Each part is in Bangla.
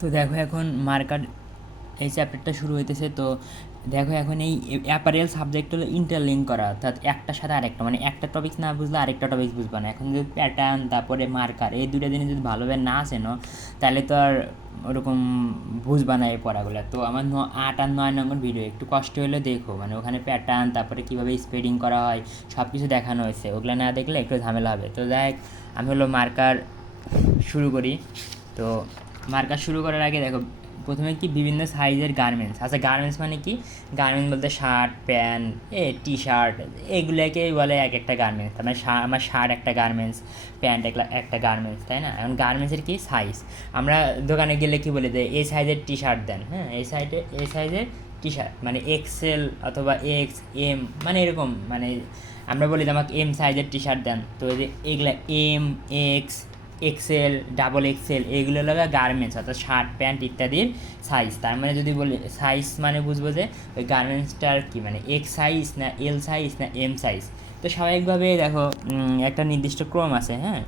তো দেখো এখন মার্কার এই চ্যাপ্টারটা শুরু হইতেছে। তো দেখো এখন এই অ্যাপারেল সাবজেক্ট হলো ইন্টারলিঙ্ক করা, অর্থাৎ একটার সাথে আরেকটা, মানে একটা টপিক না বুঝলে আরেকটা টপিক বুঝবা না। এখন যদি প্যাটার্ন তারপরে মার্কার এই দুটো জিনিস যদি ভালোভাবে না চেনো তাহলে তো আর ওরকম বুঝবা না এই পড়াগুলো। তো আমার 8 আর 9 নম্বর ভিডিও একটু কষ্ট হলে দেখো, মানে ওখানে প্যাটার্ন তারপরে কীভাবে স্প্রেডিং করা হয় সব কিছু দেখানো হয়েছে, ওগুলো না দেখলে একটু ঝামেলা হবে। তো দেখ আমি হলো মার্কার শুরু করি। তো মার্কার শুরু করার আগে দেখো প্রথমে কি বিভিন্ন সাইজের গার্মেন্টস আচ্ছা, গার্মেন্টস মানে কি? গার্মেন্টস বলতে শার্ট প্যান্ট টি শার্ট এগুলোকেই বলে এক একটা গার্মেন্টস। তার মানে আমার শার্ট একটা গার্মেন্টস, প্যান্ট একটা গার্মেন্টস, তাই না? এখন গার্মেন্টসের কি সাইজ, আমরা দোকানে গেলে কি বলে দেয় এই সাইজের টি শার্ট দেন, হ্যাঁ এই সাইজের টি শার্ট মানে এক্সেল অথবা এক্স এম, মানে এরকম, মানে আমরা বলি যে আমাকে এম সাইজের টি শার্ট দেন। তো এই যে এগুলা M, X, XL, double XL এগুলো হলো গার্মেন্টস, অর্থাৎ শার্ট প্যান্ট ইত্যাদির সাইজ। তার মানে যদি বলি সাইজ মানে বুঝবো যে ওই গার্মেন্টসটার কি মানে এক্স সাইজ না এল সাইজ না এম সাইজ। তো স্বাভাবিকভাবে দেখো একটা নির্দিষ্ট ক্রম আছে, হ্যাঁ।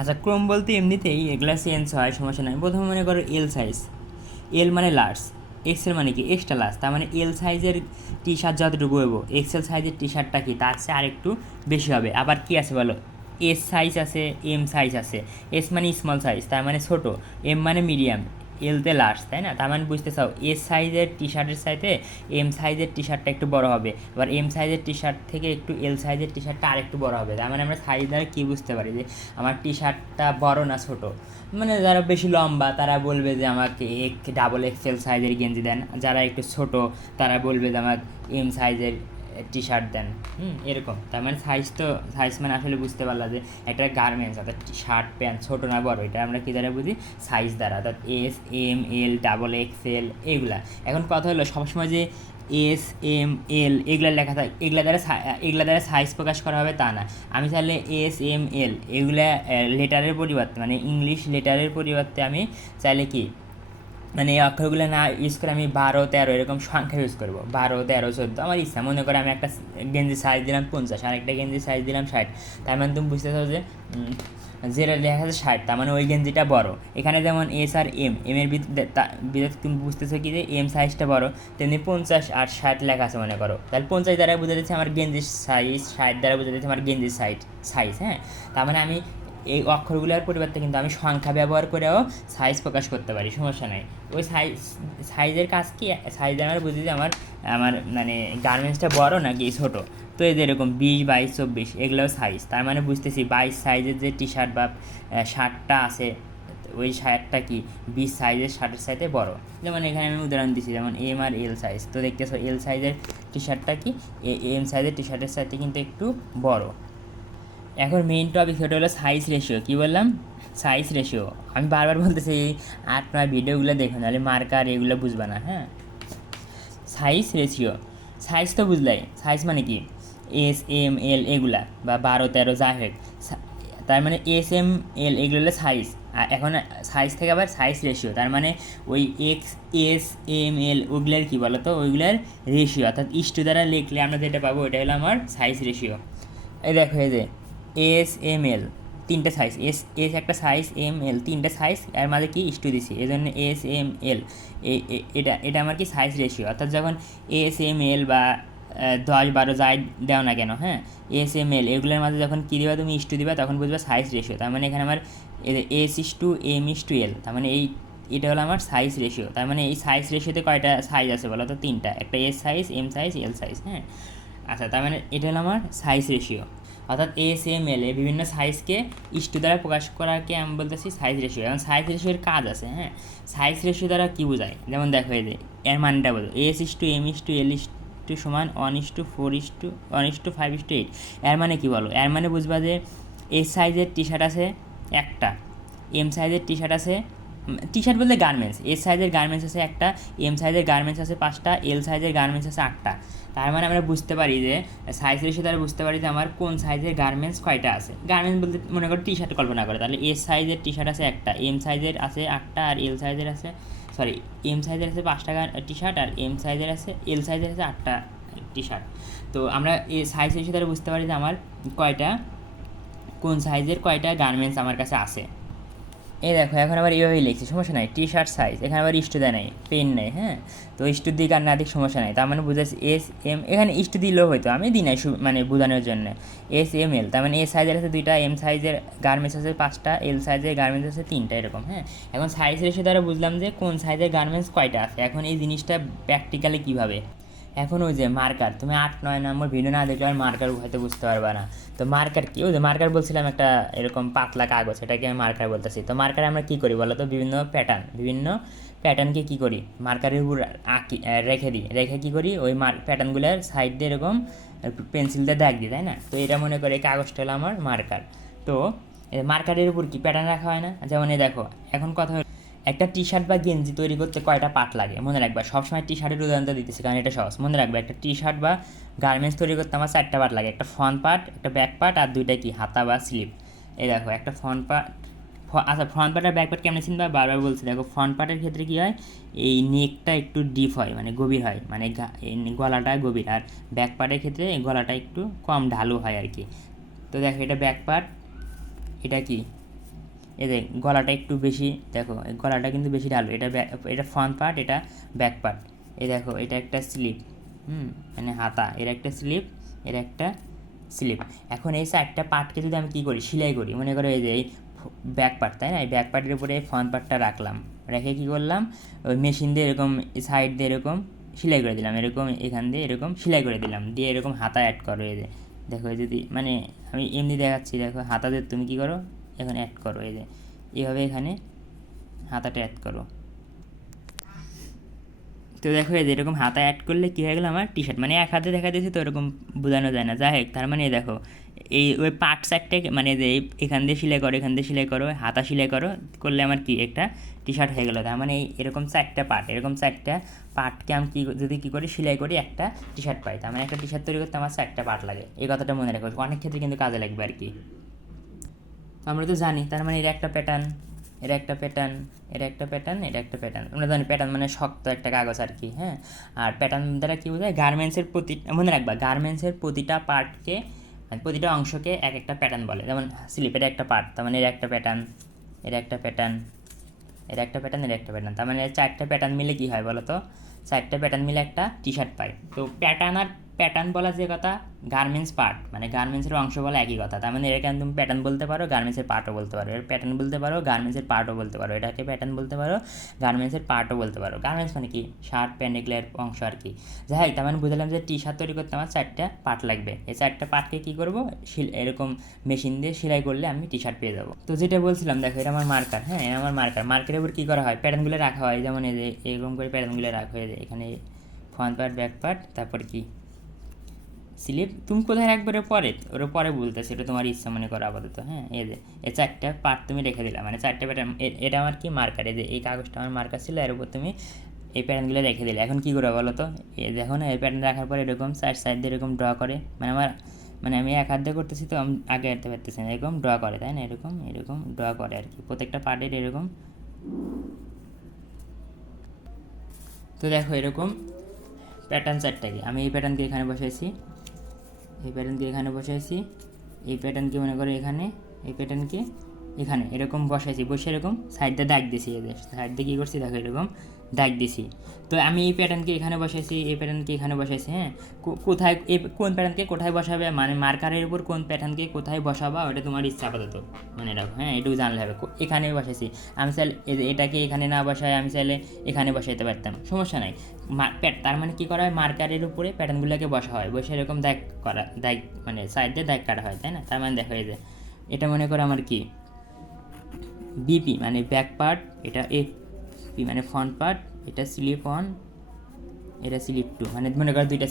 আচ্ছা ক্রম বলতে এমনিতেই এগুলা চেঞ্জ হয়, সমস্যা নয়। প্রথমে মনে করো এল সাইজ, এল মানে লার্জ, এক্সেল মানে কি এক্সট্রা লার্জ। তার মানে এল সাইজের টি শার্ট যতটুকু হইব এক্সেল সাইজের টি শার্টটা কি তার চেয়ে আরেকটু বেশি হবে। আবার কি আছে বলো, এস সাইজ আছে, এম সাইজ আছে। এস মানে স্মল সাইজ তার মানে ছোট, এম মানে মিডিয়াম, এলতে লার্জ, তাই না? তার মানে বুঝতে চাও এস সাইজের টি শার্টের সাইতে এম সাইজের টি শার্টটা একটু বড় হবে, আবার এম সাইজের টি শার্ট থেকে একটু এল সাইজের টি শার্টটা আরেকটু বড় হবে। তার মানে আমরা সাইজ দ্বারা কী বুঝতে পারি যে আমার টি শার্টটা বড় না ছোট। মানে যারা বেশি লম্বা তারা বলবে যে আমাকে ডাবল এক্সেল সাইজের গেঞ্জি দেন, যারা একটু ছোট তারা বলবে যে আমার এম সাইজের টি শার্ট দেন, এরকম। তার মানে সাইজ মানে আসলে বুঝতে পারলাম যে একটা গার্মেন্টস অর্থাৎ শার্ট প্যান্ট ছোটো না বড়, এটা আমরা কী দ্বারা বুঝি? সাইজ দ্বারা, অর্থাৎ S M L double XL এগুলা। এখন কথা হলো সবসময় যে এস এম এল এগুলা লেখা থাকে এগুলা দ্বারা সাইজ প্রকাশ করা হবে তা না। আমি চাইলে এস এম এল এগুলা লেটারের পরিবর্তে মানে ইংলিশ লেটারের পরিবর্তে আমি চাইলে কি মানে এই অক্ষরগুলো না ইউজ করে আমি 12 13 এরকম সংখ্যা ইউজ করবো, 12 13 14 আমার ইচ্ছা। মনে করে আমি একটা গেঞ্জি সাইজ দিলাম 50 আর একটা গেঞ্জি সাইজ দিলাম 60, তার মানে তুমি বুঝতে চাও যে যেটা লেখা আছে 60 তার মানে ওই গেঞ্জিটা বড়। এখানে যেমন এস আর এম এর ভিতরে তুমি বুঝতেছো কি যে এম সাইজটা বড়, তেমনি 50 আর 60 লেখা আছে মনে করো, তাহলে 50 দ্বারা বোঝা যাচ্ছে আমার গেঞ্জির সাইজ, 60 দ্বারা বোঝা যাচ্ছে আমার গেঞ্জির সাইজ, হ্যাঁ। তার মানে আমি এই অক্ষরগুলোর পরিবর্তে কিন্তু আমি সংখ্যা ব্যবহার করেও সাইজ প্রকাশ করতে পারি, সমস্যা নাই। ওই সাইজের কাজ কি, সাইজ আমরা বুঝি যে আমার আমার মানে গার্মেন্টসটা বড় নাকি ছোটো। তো এই যে এরকম 20 22 24 এগুলোও সাইজ, তার মানে বুঝতেছি 22 সাইজের যে টি শার্ট বা শার্টটা আছে ওই শার্টটা কি 20 সাইজের শার্টের সাথে বড়। যেমন এখানে আমি উদাহরণ দিচ্ছি, যেমন এম আর এল সাইজ। তো দেখতেছো এল সাইজের টি শার্টটা কি এম সাইজের টি শার্টের সাথে কিন্তু একটু বড়। এখন মেইন টপিক সেটা হলো সাইজ রেশিও। কী বললাম? Size ratio. আমি বারবার বলতেছি আপনার ভিডিওগুলো দেখুন, নাহলে মার্কার এগুলো বুঝবে না, হ্যাঁ। সাইজ রেশিও, সাইজ তো বুঝলাই, সাইজ মানে কি এস এম এল এগুলা বা 12 13 যা হোক, তার মানে এস এম এল এগুলো হলো সাইজ। আর এখন সাইজ থেকে আবার সাইজ রেশিও, তার মানে ওই এস এম এল ওগুলার কী বলো তো, ওইগুলার রেশিও, অর্থাৎ ইস্টু দ্বারা লিখলে আমরা যেটা পাবো ওইটা হলো আমার সাইজ রেশিও। এই দেখো এই যে এস এম এল তিনটে সাইজ, এস এস একটা সাইজ, এম এল তিনটে সাইজ, এর মাঝে কি ইস্টু দিছি, এই জন্য এস এম এল এটা এটা আমার কি সাইজ রেশিও। অর্থাৎ যখন এস এম এল বা 10 12 যাই দাও না কেন, হ্যাঁ, এস এম এল এগুলোর মাঝে যখন কী দিবা তুমি ইস্টু দিবা তখন বুঝবা সাইজ রেশিও। তার মানে এখানে আমার S is to M is to এল, তার মানে এটা হলো আমার সাইজ রেশিও। তার মানে এই সাইজ রেশিওতে কয়টা সাইজ আছে বলো তো? তিনটা, একটা S size, M size, L size, হ্যাঁ। আচ্ছা তার মানে এটা হলো আমার সাইজ রেশিও, অর্থাৎ এস এম এল এ বিভিন্ন সাইজকে ইস্টু দ্বারা প্রকাশ করাকে আমি বলতেছি সাইজ রেশিও। এবং সাইজ রেশিওর কাজ আছে, হ্যাঁ। সাইজ রেশিও দ্বারা কী বোঝায়, যেমন দেখো এই যে এর মানটা বলো, S is to M is to L is to সমান 1:4:1:5:8। এর মানে কী বলো? এর মানে বুঝবা যে এস সাইজের টি শার্ট আছে একটা, এম সাইজের টি শার্ট আছে, টি শার্ট বলতে গার্মেন্টস, এস সাইজের গার্মেন্টস আছে একটা, এম সাইজের গার্মেন্টস আছে 5টা, এল সাইজের গার্মেন্টস আছে 8টা। তার মানে আমরা বুঝতে পারি যে সাইজ রেশিও দ্বারা বুঝতে পারি যে আমার কোন সাইজের গার্মেন্টস কয়টা আছে। গার্মেন্টস বলতে মনে করো টি শার্ট কল্পনা করে, তাহলে এস সাইজের টি শার্ট আছে একটা, এম সাইজের আছে 8টা, আর এল সাইজের আছে এম সাইজের আছে 5টা টি শার্ট, আর এল সাইজের আছে 8টা টি শার্ট। তো আমরা এই সাইজ রেশিও দ্বারা বুঝতে পারি যে আমার কোন সাইজের কয়টা গার্মেন্টস আমার কাছে আছে। এই দেখো এখন আবার এইভাবেই লিখছি, সমস্যা নাই। টি শার্ট সাইজ, এখানে আবার ইস্টু দেয় নাই, পেন নেই, হ্যাঁ। তো ইস্টু দিক আর না দিক সমস্যা নাই, তার মানে বুঝেছি এস এম, এখানে ইস্টু দিলেও হয়তো, আমি দিই নাই মানে বোঝানোর জন্য। এস এম এল, তার মানে এ সাইজের আছে 2টা, এম সাইজের গার্মেন্টস আছে 5টা, এল সাইজের গার্মেন্টস আছে 3টা, এরকম, হ্যাঁ। এখন সাইজ রেশিও দ্বারা বুঝলাম যে কোন সাইজের গার্মেন্টস কয়টা আছে। এখন এই জিনিসটা প্র্যাকটিক্যালি কীভাবে, এখন ওই যে মার্কার, তুমি 8-9 নম্বর ভিডিও না দেখলে আর মার্কার হয়তো বুঝতে পারবে না। তো মার্কার কি, ওই যে মার্কার বলছিলাম, একটা এরকম পাতলা কাগজ, এটাকে আমি মার্কার বলতেছি। তো মার্কারে আমরা কী করি বলো তো, বিভিন্ন প্যাটার্নকে কী করি, মার্কারের উপর আঁকি, রেখে দিই, রেখে কী করি, ওই প্যাটার্নগুলোর সাইড দিয়ে এরকম পেন্সিল দিয়ে দাগ দিই, তাই না। তো এটা মনে করে কাগজটা হলো আমার মার্কার। তো মার্কারের উপর কি প্যাটার্ন রাখা হয় না, যেমন এই দেখো। এখন কথা, একটা টি শার্ট বা গেঞ্জি তৈরি করতে কয়টা পার্ট লাগে মনে রাখবা, সবসময় টি শার্টের উদাহরণটা দিতেছি কারণ এটা সহজ। মনে রাখবে একটা টি শার্ট বা গার্মেন্টস তৈরি করতে আমার 4টা পার্ট লাগে, একটা ফ্রন্ট পার্ট, একটা ব্যাক পার্ট, আর 2টা কি হাতা বা স্লিভ। এই দেখো একটা ফ্রন্ট পার্ট, আচ্ছা ফ্রন্ট পার্ট আর ব্যাক পার্ট কেমন চিনবা, বারবার বলছি। দেখো ফ্রন্ট পার্টের ক্ষেত্রে কী হয়, এই নেকটা একটু ডিপ হয়, মানে গভীর হয়, মানে গলাটা গভীর। আর ব্যাক পার্টের ক্ষেত্রে এই গলাটা একটু কম ঢালু হয় আর কি। তো দেখো এটা ব্যাক পার্ট, এটা কি, এই যে গলাটা একটু বেশি, দেখো এই গলাটা কিন্তু বেশি ঢালু, এটা ফ্রন্ট পার্ট, এটা ব্যাক পার্ট। এই দেখো এটা একটা স্লিপ, মানে হাতা, এর একটা স্লিপ, এর একটা স্লিপ। এখন এই 4টা পার্টকে যদি আমি কী করি, সেলাই করি, মনে করো এই যে এই ব্যাক পার্ট, তাই না, এই ব্যাক পার্টের উপরে ফ্রন্ট পার্টটা রাখলাম, রেখে কী করলাম, ওই মেশিন দিয়ে এরকম সাইড দিয়ে এরকম সেলাই করে দিলাম, এরকম এখান দিয়ে এরকম সেলাই করে দিলাম, দিয়ে এরকম হাতা অ্যাড করো। এই যে দেখো যদি, মানে আমি এমনি দেখাচ্ছি, দেখো হাতাতে তুমি কী করো, এখন অ্যাড করো, এই যে এইভাবে এখানে হাতাটা অ্যাড করো। তো দেখো এই যে এরকম হাতা অ্যাড করলে কী হয়ে গেলো আমার টি শার্ট, মানে এক হাতে দেখা দিয়েছে তো এরকম বোঝানো যায় না, যাই হোক। তার মানে দেখো এই ওই পার্ট সাইডটা, মানে যে এখান দিয়ে সেলাই করো, এখান দিয়ে সেলাই করো, হাতা সেলাই করো, করলে আমার কি একটা টি শার্ট হয়ে গেলো। তার মানে এরকম 4টা পার্ট, এরকম 4টা পার্টকে আমি কী যদি কী করি, সেলাই করি, একটা টি শার্ট পাই। তার মানে একটা টি শার্ট তৈরি করতে আমার 4টা পার্ট লাগে, এই কথাটা মনে রাখো, অনেক ক্ষেত্রে কিন্তু কাজে লাগবে আর কি। আমরা তো জানি, তার মানে এর একটা প্যাটার্ন, এর একটা প্যাটার্ন, এর একটা প্যাটার্ন, এর একটা প্যাটার্ন। আমরা জানি প্যাটার্ন মানে শক্ত একটা কাগজ আর কি, হ্যাঁ। আর প্যাটার্ন দ্বারা কী বোঝায়, গার্মেন্টসের মনে রাখবা, গার্মেন্টসের প্রতিটা পার্টকে, মানে প্রতিটা অংশকে এক একটা প্যাটার্ন বলে। যেমন স্লিপের একটা পার্ট, তার মানে এর একটা প্যাটার্ন, এর একটা প্যাটার্ন, এর একটা প্যাটার্ন, এর একটা প্যাটার্ন। তার মানে 4টা প্যাটার্ন মিলে কী হয় বলো তো, 4টা প্যাটার্ন মিলে একটা টি শার্ট পাই। তো প্যাটার্ন আর প্যাটার্ন বলা যে কথা, গার্মেন্টস পার্ট মানে গার্মেন্টসের অংশ বলা একই কথা। তার মানে এটাকে তুমি প্যাটার্ন বলতে পারো, গার্মেন্টসের পার্টও বলতে পারো। এর প্যাটার্ন বলতে পারো, গার্মেন্টসের পার্টও বলতে পারো। এটাকে প্যাটার্ন বলতে পারো, গার্মেন্টসের পার্টও বলতে পারো। গার্মেন্টস মানে কি, শার্ট প্যান্ট এগুলোর অংশ আর কি। যাই হোক, তার মানে বুঝলাম যে টি শার্ট তৈরি করতে আমার 4টা পার্ট লাগবে। এই 4টা পার্টকে কী করবো, এরকম মেশিন দিয়ে সেলাই করলে আমি টি শার্ট পেয়ে যাবো। তো যেটা বলছিলাম, দেখো এটা আমার মার্কার, হ্যাঁ এটা আমার মার্কার। মার্কারের উপর কী করা হয়, প্যাটার্নগুলো রাখা হয়, যেমন এই যে এরকম করে প্যাটার্নগুলো রাখা হয়ে যায়। এখানে ফ্রন্ট পার্ট, ব্যাক পার্ট, তারপর কি স্লিপ। তুমি কোথায় রাখবে ওর পরে বলতেছে, এটা তোমার ইচ্ছা মনে করো আপাতত, হ্যাঁ। এই যে এই 4টা পার্ট তুমি রেখে দিলাম, মানে 4টা প্যাটার্ন, এটা আমার কি মার্কার। এই যে এই কাগজটা আমার মার্কার ছিল, এর উপর তুমি এই প্যাটার্নগুলো রেখে দিলে। এখন কী করবে বলো তো, এই দেখো না, এই প্যাটার্ন রাখার পরে এরকম 4 সাইড দিয়ে এরকম ড্র করে, মানে আমি এক হাত দিয়ে করতেছি তো আমি আগে হাঁটতে পারতেছি না, এরকম ড্র করে, তাই না, এরকম এরকম ড্র করে আর কি, প্রত্যেকটা পার্টের এরকম। তো দেখো এরকম প্যাটার্ন 4টাকে আমি এই প্যাটার্নকে এখানে বসাইছি, এই প্যাটার্নকে এখানে বসাইছি, এই প্যাটার্নকে মনে করো এখানে, এই প্যাটার্নকে এখানে এরকম বসাইছি, বসে এরকম সাইড দিয়ে দাগ দিয়েছি। এদের সাইড দিয়ে কী করছি দেখো, এরকম দাগ দিয়েছি। তো আমি এই প্যাটার্নকে এখানে বসাইছি, এই প্যাটার্নকে এখানে বসাইছি, হ্যাঁ। কোথায় কোন প্যাটার্নকে কোথায় বসাবে, মানে মার্কারের উপর কোন প্যাটার্নকে কোথায় বসাবা, ওটা তোমার ইচ্ছা আপাতত মনে রাখো, হ্যাঁ এটুকু জানলে হবে। এখানে বসাইছি, আমি চাইলে এটাকে এখানে না বসায় আমি চাইলে এখানে বসাইতে পারতাম, সমস্যা নাই। তার মানে কী করা হয়, মার্কারের উপরে প্যাটার্নগুলোকে বসা হয়, বসে এরকম দাগ করা, দাগ মানে সাইড দিয়ে দাগ কাটা হয়, তাই না। তার মানে দেখো এই যে এটা মনে করো আমার কি বিপি মানে ব্যাক পার্ট, এটা এফপি মানে ফ্রন্ট পার্ট, এটা স্লিপ 1, এটা স্লিপ 2, মানে মনে করো দুইটা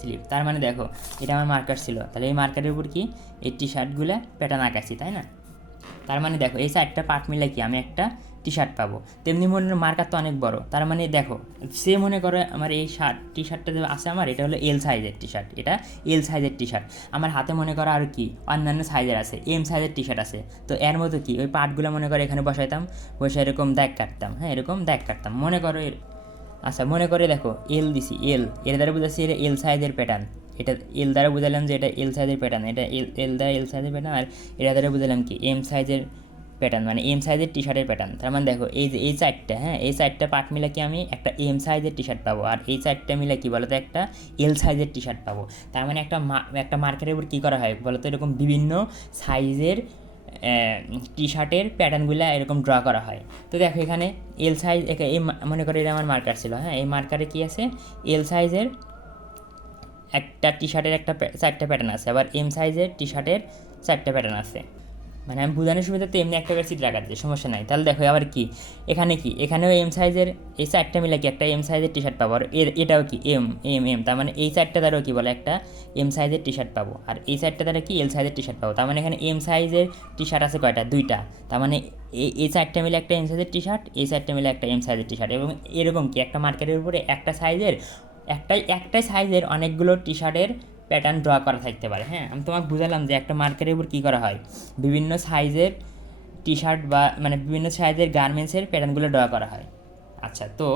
স্লিপ। তার মানে দেখো এটা আমার মার্কার ছিল, তাহলে এই মার্কারের উপর কি এই টি শার্টগুলো প্যাটার্ন আঁকাচ্ছি, তাই না। তার মানে দেখো এই 4টা পার্ট মিলে কি আমি একটা টি শার্ট পাবো। তেমনি মনে মার্কার তো অনেক বড়, তার মানে দেখো সে মনে করো আমার এই টি শার্টটা যে আছে আমার, এটা হলো এল সাইজের টি শার্ট, এটা এল সাইজের টি শার্ট। আমার হাতে মনে করো আর কি অন্যান্য সাইজের আছে, এম সাইজের টি শার্ট আছে। তো এর মতো কি ওই পার্টগুলো মনে করো এখানে বসাইতাম, বসে এরকম দাগ কাটতাম, হ্যাঁ এরকম দাগ কাটতাম মনে করো আচ্ছা মনে করে দেখো এল দিছি, এর দ্বারা বুঝাচ্ছি এটা এল সাইজের প্যাটার্ন, এটা এল দ্বারা বুঝালাম যে এটা এল সাইজের প্যাটার্ন, এটা এল দ্বারা এল সাইজের প্যাটার্ন। আর এটা দ্বারা বুঝালাম কি এম সাইজের প্যাটার্ন, মানে এম সাইজের টি শার্টের প্যাটার্ন। তার মানে দেখো এই যে এই চারটা, হ্যাঁ, এই চারটা পার্ট মিলে কি আমি একটা এম সাইজের টি শার্ট পাবো, আর এই চারটা মিলে কি বলতো একটা এল সাইজের টি শার্ট পাবো। তার মানে একটা মার্কেটের উপর কী করা হয় বলতো, এরকম বিভিন্ন সাইজের টি শার্টের প্যাটার্নগুলো এরকম ড্র করা হয়। তো দেখো এখানে এল সাইজ, এই মনে করো এটা আমার মার্কার ছিল, হ্যাঁ, এই মার্কারে কী আছে, এল সাইজের একটা টি শার্টের চারটা প্যাটার্ন আছে, আবার এম সাইজের টি শার্টের চারটা প্যাটার্ন আছে। মানে আমি বোঝানোর সুবিধাতে এমনি একটা করে চিত্র আঁকাচ্ছি, সমস্যা নাই। তাহলে দেখো আবার কি এখানে কি, এখানেও এম সাইজের এই চারটা মিলে কি একটা এম সাইজের টি শার্ট পাবো, আর এটাও কি এম এম এম, তার মানে এই চারটা দ্বারাও কি বলে একটা এম সাইজের টি শার্ট পাবো, আর এই চারটা দ্বারা কি এল সাইজের টি শার্ট পাবো। তার মানে এখানে এম সাইজের টি শার্ট আছে কয়টা, দুইটা। তার মানে এই চারটা মিলে একটা এম সাইজের টি শার্ট, এই চারটা মিলে একটা এম সাইজের টি শার্ট। এবং এরকম কি একটা মার্কেটের উপরে একটাই সাইজের অনেকগুলো টি শার্টের প্যাটার্ন ড্র করা থাকতে পারে। হ্যাঁ, আমি তোমাকে বুঝালাম যে একটা মার্কেটের উপর কী করা হয়, বিভিন্ন সাইজের টি শার্ট বা মানে বিভিন্ন সাইজের গার্মেন্টসের প্যাটার্নগুলো ড্র করা হয়। আচ্ছা, তো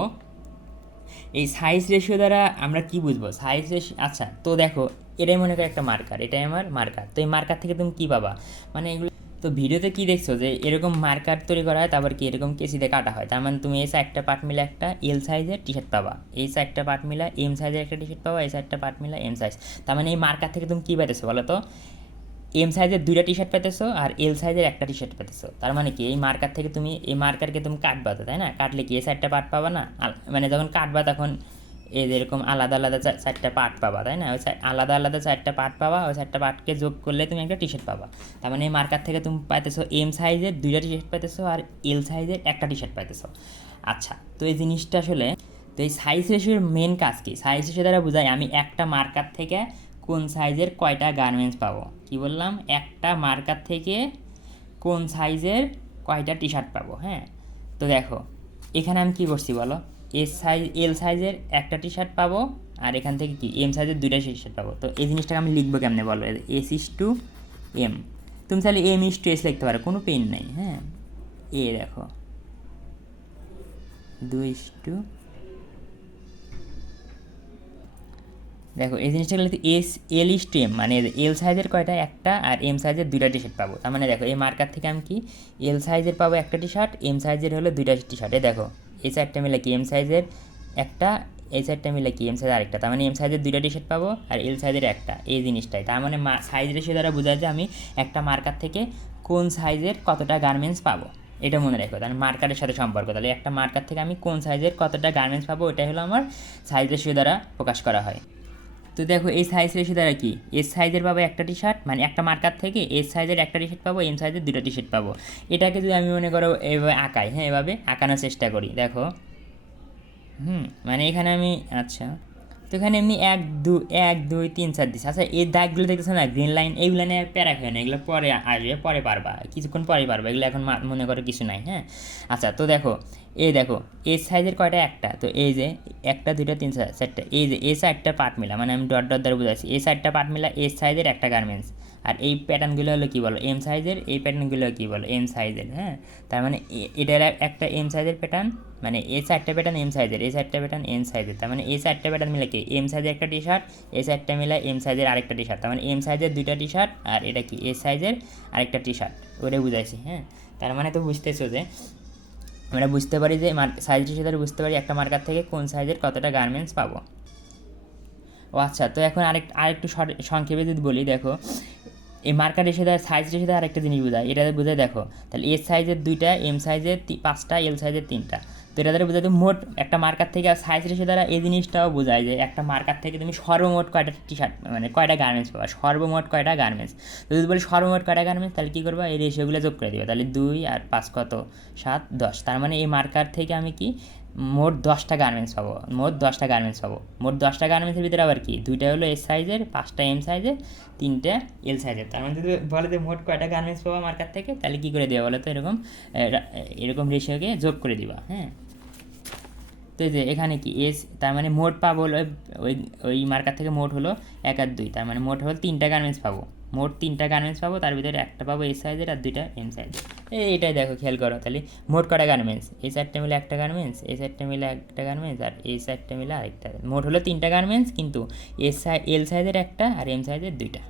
এই সাইজ রেশিও দ্বারা আমরা কি বুঝবো, সাইজ রেশিও। আচ্ছা, তো দেখো এটাই মনে করো একটা মার্কার, এটাই আমার মার্কার। তো এই মার্কার থেকে তুমি কী পাবা, মানে এগুলো তো ভিডিওতে কী দেখছো যে এরকম মার্কার তৈরি করা হয়, তারপর কি এরকম কেসিতে কাটা হয়। তার মানে তুমি এই চারটা পার্ট মিলে একটা এল সাইজের টি শার্ট পাবা, এই চারটা পার্ট মিলে এম সাইজের একটা টি শার্ট পাবা, এই চারটা পার্ট মিলে এম সাইজ। তার মানে এই মার্কার থেকে তুমি কী পাইতেছো বলো তো, এম সাইজের দুইটা টি শার্ট পেতেছো আর এল সাইজের একটা টি শার্ট পেতেছো। তার মানে কি এই মার্কার থেকে তুমি এই মার্কারকে তুমি কাটবা তো, তাই না? কাটলে কি এই চারটা পার্ট পাবা না, মানে যখন কাটবা তখন এই যেরকম আলাদা আলাদা চারটা পার্ট পাবা, তাই না? ওই আলাদা আলাদা চারটা পার্ট পাবা, ওই চারটা পার্টকে যোগ করলে তুমি একটা টি শার্ট পাবা। তার মানে এই মার্কার থেকে তুমি পাইতেছো এম সাইজের দুইটা টি শার্ট পাইতেছো আর এল সাইজের একটা টি শার্ট পাইতেছো। আচ্ছা, তো এই জিনিসটা আসলে, তো এই সাইজ রেশিওর মেন কাজ কি, সাইজ রেশিও দ্বারা বোঝায় আমি একটা মার্কার থেকে কোন সাইজের কয়টা গার্মেন্টস পাবো। কি বললাম, একটা মার্কার থেকে কোন সাইজের কয়টা টি শার্ট পাবো। হ্যাঁ, তো দেখো এখানে আমি কী করছি বলো, এল সাইজের একটা টি শার্ট পাবো, আর এখান থেকে কি এম সাইজের দুইটা টি শার্ট পাবো। তো এই জিনিসটাকে আমি লিখবো কেমনে বলো, এস ইস টু এম। তুমি তাহলে এম ইস টু এস লিখতে পারো, কোনো পেন নেই। হ্যাঁ, এ দেখো 2:, দেখো এই জিনিসটা লিখতে এল ইস টু এম, মানে এল সাইজের কয়টা একটা আর এম সাইজের দুইটা টি শার্ট পাবো। তার মানে দেখো এই মার্কার থেকে আমি কি এল সাইজের পাবো একটা টি শার্ট, এম সাইজের হলো দুইটা টি শার্ট। দেখো এই চারটা মিলে কি এম সাইজের একটা, এই চারটা মিলে কি এম সাইজের আরেকটা। তার মানে এম সাইজের দুইটা টি শার্ট পাবো আর এল সাইজের একটা, এই জিনিসটাই। তার মানে সাইজ রেশিও দ্বারা বোঝায় যে আমি একটা মার্কার থেকে কোন সাইজের কতটা গার্মেন্টস পাবো, এটা মনে রাখো। তাহলে মার্কারের সাথে সম্পর্ক, তাহলে একটা মার্কার থেকে আমি কোন সাইজের কতটা গার্মেন্টস পাবো, এটাই হলো আমার সাইজ রেশিও দ্বারা প্রকাশ করা হয়। তো দেখো এই সাইজ রেশিও দ্বারা কি এস সাইজের পাবো একটা টি শার্ট, মানে একটা মার্কার থেকে এস সাইজের একটা টি শার্ট পাবো, এম সাইজের দুটো টি শার্ট পাবো। এটাকে যদি আমি মনে করো এভাবে আঁকাই, হ্যাঁ, এভাবে আঁকানোর চেষ্টা করি, দেখো মানে এখানে আমি, আচ্ছা, তো এখানে এমনি 1 2 1 2 3 4 দিচ্ছে। আচ্ছা, এই দাগগুলো দেখতেছো না, গ্রিন লাইন, এইগুলো নিয়ে প্যারা খেয়ে না, এগুলো পরে আসবে, পরে পারবা, কিছুক্ষণ পরে পারবা, এগুলো এখন মনে করো কিছু নাই। হ্যাঁ, আচ্ছা, তো দেখো এই দেখো এই সাইজের কয়টা একটা, তো এই যে 1 2 3 4 4টা, এই যে এই চারটা পার্ট মিলা, মানে আমি ডট ডট দ্বারা বুঝাচ্ছি, এই চারটা পার্ট মিলা এস সাইজের একটা গার্মেন্টস। আর এই প্যাটার্নগুলো হলো কী বলো, এম সাইজের, এই প্যাটার্নগুলো কী বলো, এম সাইজের। হ্যাঁ, তার মানে এটার একটা এম সাইজের প্যাটার্ন, মানে এই চারটা প্যাটার্ন এম সাইজের, এই চারটা প্যাটার্ন এম সাইজের। তার মানে এই চারটা প্যাটার্ন মিলে কি এম সাইজের একটা টি শার্ট, এই চারটা মিলে এম সাইজের আরেকটা টি শার্ট। তার মানে এম সাইজের দুইটা টি শার্ট আর এটা কি এস সাইজের আরেকটা টি শার্ট, ওটাই বুঝাইছি। হ্যাঁ, তার মানে তো বুঝতেছো যে আমরা বুঝতে পারি যে সাইজ হিসেবে বুঝতে পারি একটা মার্কার থেকে কোন সাইজের কতটা গার্মেন্টস পাবো। ও আচ্ছা, তো এখন আরেকটু সংক্ষেপে যদি বলি, দেখো এই মার্কার রেশে দেয় সাইজ রেশে দেয় আরেকটা জিনিস বোঝায়, এটা বোঝায় দেখো তাহলে এস সাইজের 2টা, এম সাইজের 5টা, এল সাইজের 3টা। তো এটা দ্বারা বোঝায় মোট একটা মার্কার থেকে, আর সাইজ রেশে দ্বারা এই জিনিসটাও বোঝায় যে একটা মার্কার থেকে তুমি সর্বমোট কয়টা টি শার্ট, মানে কয়টা গার্মেন্টস পাবা, সর্বমোট কয়টা গার্মেন্টস। তো যদি বলি সর্বমোট কয়টা গার্মেন্টস, তাহলে কী করবা, এই রেশিওগুলো যোগ করে দিবে, তাহলে 2 আর 5 কত 7 10। তার মানে এই মার্কার থেকে আমি কি মোট 10টা গার্মেন্টস পাবো, মোট 10টা গার্মেন্টস পাবো। মোট 10টা গার্মেন্টসের ভিতরে আবার কি 2টা হলো এস সাইজের, 5টা এম সাইজের, 3টে এল সাইজের। তার মানে যদি বলে যে মোট কয়টা গার্মেন্টস পাবো মার্কার থেকে, তাহলে কী করে দেওয়া বলো তো, এরকম রেশিওকে যোগ করে দিবা। হ্যাঁ, তো এই যে এখানে কি এস, তার মানে মোট পাবো হলো ওই ওই মার্কার থেকে মোট হলো 1 আর 2, তার মানে মোট হলো 3টা গার্মেন্টস পাবো, মোট 3টা গার্মেন্টস পাবো, তার ভিতরে একটা পাবো এস সাইজের আর 2টা এম সাইজের। এইটাই দেখো খেয়াল করো, তাহলে মোট কটা গার্মেন্টস, এই চারটে মিলে একটা গার্মেন্টস, এই চারটে মিলে একটা গার্মেন্টস, আর এই চারটে মিলে আরেকটা, মোট হলো 3টা গার্মেন্টস, কিন্তু এল সাইজের একটা আর এম সাইজের 2টা।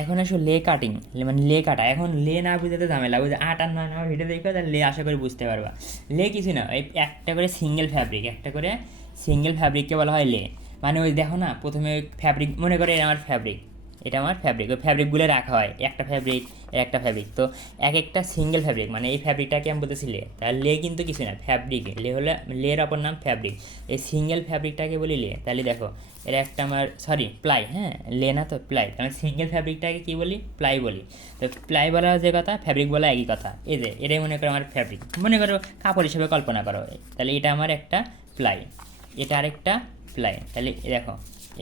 এখন আসো লে কাটিং, মানে লে কাটা। এখন লে না বুঝতে ঝামেলা, বুঝে 8 আর 9 আমার ভিডিও দেখো, তাহলে লে আশা করি বুঝতে পারবা। লে কিছু না, ওই একটা করে সিঙ্গেল ফ্যাব্রিক, একটা করে সিঙ্গেল ফ্যাব্রিককে বলা হয় লে। মানে ওই দেখো না, প্রথমে ওই ফ্যাব্রিক, মনে করে এটা আমার ফ্যাব্রিক, এটা আমার ফ্যাব্রিক, ওই ফ্যাব্রিকগুলো রাখা হয় একটা ফ্যাব্রিক, একটা ফ্যাব্রিক। তো এক একটা সিঙ্গেল ফ্যাব্রিক, মানে এই ফ্যাব্রিকটাকে আমি বলতেছি লে। তাহলে লে কিন্তু কিছু না, ফ্যাব্রিক। লে হলে লের অপর নাম ফ্যাব্রিক। এই সিঙ্গেল ফ্যাব্রিকটাকে বলি লে। তাহলে দেখো এটা একটা আমার, সরি প্লাই, হ্যাঁ লে না তো প্লাই। তাহলে সিঙ্গেল ফ্যাব্রিকটাকে কী বলি, প্লাই বলি। তো প্লাই বলা যে কথা, ফ্যাব্রিক বলা একই কথা। এই যে এটাই মনে করো আমার ফ্যাব্রিক, মনে করো কাপড় হিসেবে কল্পনা করো। তাহলে এটা আমার একটা প্লাই, এটা আরেকটা প্লাই। তাহলে দেখো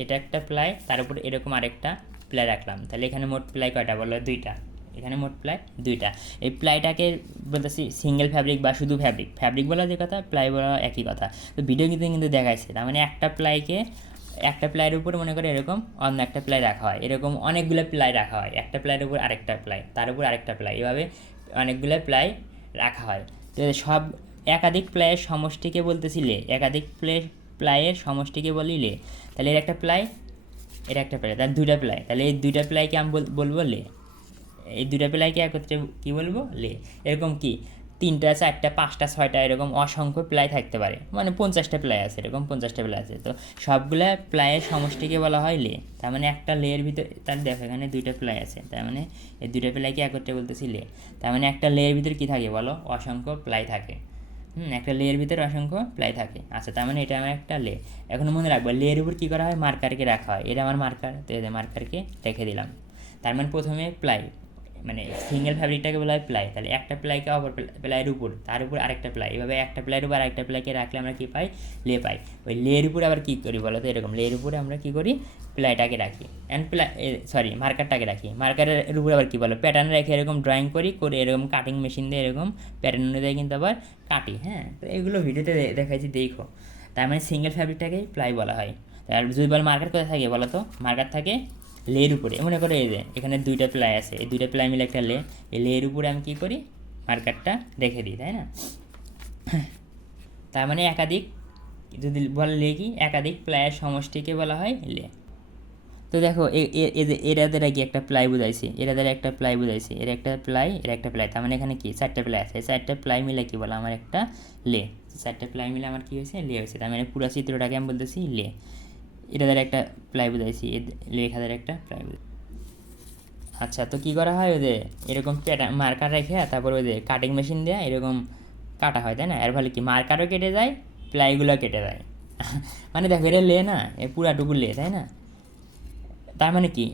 এটা একটা প্লাই, তার উপর এরকম আরেকটা প্লাই রাখলাম। তাহলে এখানে মোট প্লাই কয়টা বলো, 2টা। এখানে মোট প্লাই 2টা। এই প্লাইটাকে বলতেছি সিঙ্গেল ফ্যাব্রিক বা শুধু ফ্যাব্রিক। ফ্যাব্রিক বলা যে কথা, প্লাই বলা একই কথা। তো ভিডিও কিন্তু দেখাইছে। তার মানে একটা প্লাইকে, একটা প্লাইয়ের উপর মনে করে এরকম অন্য একটা প্লাই রাখা হয়, এরকম অনেকগুলো প্লাই রাখা হয়। একটা প্লাইয়ের উপর আরেকটা প্লাই, তার উপর আরেকটা প্লাই, এভাবে অনেকগুলো প্লাই রাখা হয়। তো সব একাধিক প্লাইয়ের সমষ্টিকে বলতেছি লে, একাধিক প্লাইয়ের সমষ্টিকে বলি লে। তাহলে এর একটা প্লাই, এটা একটা প্লাই, তার 2টা প্লাই। তাহলে এই 2টা প্লাইকে আমি বলবো লে। এই 2টা প্লাইকে একত্রে কী বলবো, লে। এরকম কি 3টা 4টা 5টা 6টা এরকম অসংখ্য প্লাই থাকতে পারে, মানে 50টা প্লাই আছে, এরকম 50টা প্লাই আছে। তো সবগুলা প্লাইয়ের সমষ্টিকে বলা হয় লে। তার মানে একটা লেয়ের ভিতরে, তার দেখো এখানে 2টা প্লাই আছে, তার মানে এই 2টা প্লাইকে একত্রে বলতেছি লে। তার মানে একটা লেয়ের ভিতরে কী থাকে বলো, অসংখ্য প্লাই থাকে। একটা লেয়ের ভিতরে অসংখ্য প্লাই থাকে। আচ্ছা, তার মানে এটা আমার একটা লে। এখন মনে রাখবো লেয়ের উপর কী করা হয়, মার্কারকে রাখা হয়। এটা আমার মার্কার, তো এই মার্কারকে রেখে দিলাম। তার মানে প্রথমে প্লাই, মানে সিঙ্গেল ফ্যাব্রিকটাকে বলা হয় প্লাই। তাহলে একটা প্লাইকে অপর প্লাইয়ের উপর, তার উপর আরেকটা প্লাই, এভাবে একটা প্লাইয়ের উপর আরেকটা প্লাইকে রাখলে আমরা কী পাই, লে পাই। ওই লেয়ের উপরে আবার কী করি বলো তো, এরকম লেয়ের উপরে আমরা কী করি, প্লাইটাকে রাখি, অ্যান্ড সরি মার্কারটাকে রাখি। মার্কারের উপরে আবার কী বলো, প্যাটার্ন রেখে এরকম ড্রয়িং করি, করে এরকম কাটিং মেশিন দিয়ে এরকম প্যাটার্ন অনুযায়ী কিন্তু আবার কাটি। হ্যাঁ, তো এগুলো ভিডিওতে দেখাইছি, দেখো। তার মানে সিঙ্গেল ফ্যাব্রিকটাকে প্লাই বলা হয়। আর যদি বলো মার্কার কোথায় থাকে বলো তো, মার্কার থাকে লের উপরে। মনে করো এই যে এখানে 2টা প্লাই আছে, এই 2টা প্লাই মিলে একটা লে। এই লের উপরে আমি কী করি, মার্কারটা রেখে দিই, তাই না? তার মানে একাধিক, যদি বলে লে কি, একাধিক প্লাইয়ের সমষ্টিকে বলা হয় লে। তো দেখো এরা দ্বারা কি একটা প্লাই বুঝাইছি, এরা দ্বারা একটা প্লাই বুঝাইছি, এর একটা প্লাই, এর একটা প্লাই। তার মানে এখানে কি 4টা প্লাই আছে, 4টা প্লাই মিলে কি বলে আমার একটা লে। 4টা প্লাই মিলে আমার কী হয়েছে, লে হয়েছে। তার মানে পুরো চিত্রটাকে আমি বলতেছি লে। এটা দ্বারা একটা প্লাই বুঝাইছি, লেখা দ্বারা একটা প্লাই বুঝাইছি। আচ্ছা, তো কী করা হয়, ওই যে এরকম মার্কার রেখে তারপর ওই যে কাটিং মেশিন দিয়ে এরকম কাটা হয়, তাই না? এর ফলে কি মার্কারও কেটে যায়, প্লাইগুলো কেটে যায়। মানে দেখো এটা লে না, এ পুরাটুকু লে, তাই না? তার মানে কি,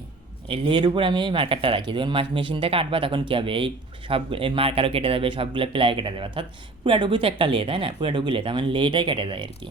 এই লের উপর আমি এই মার্কারটা রাখি, যখন মেশিনটা কাটবা তখন কী হবে, এই সব এই মার্কারও কেটে যাবে, সবগুলো প্লাই কেটে যাবে, অর্থাৎ পুরাটুকুই তো একটা লে, তাই না? পুরাটুকু লে, তার মানে লেটাই কেটে যায় আর কি।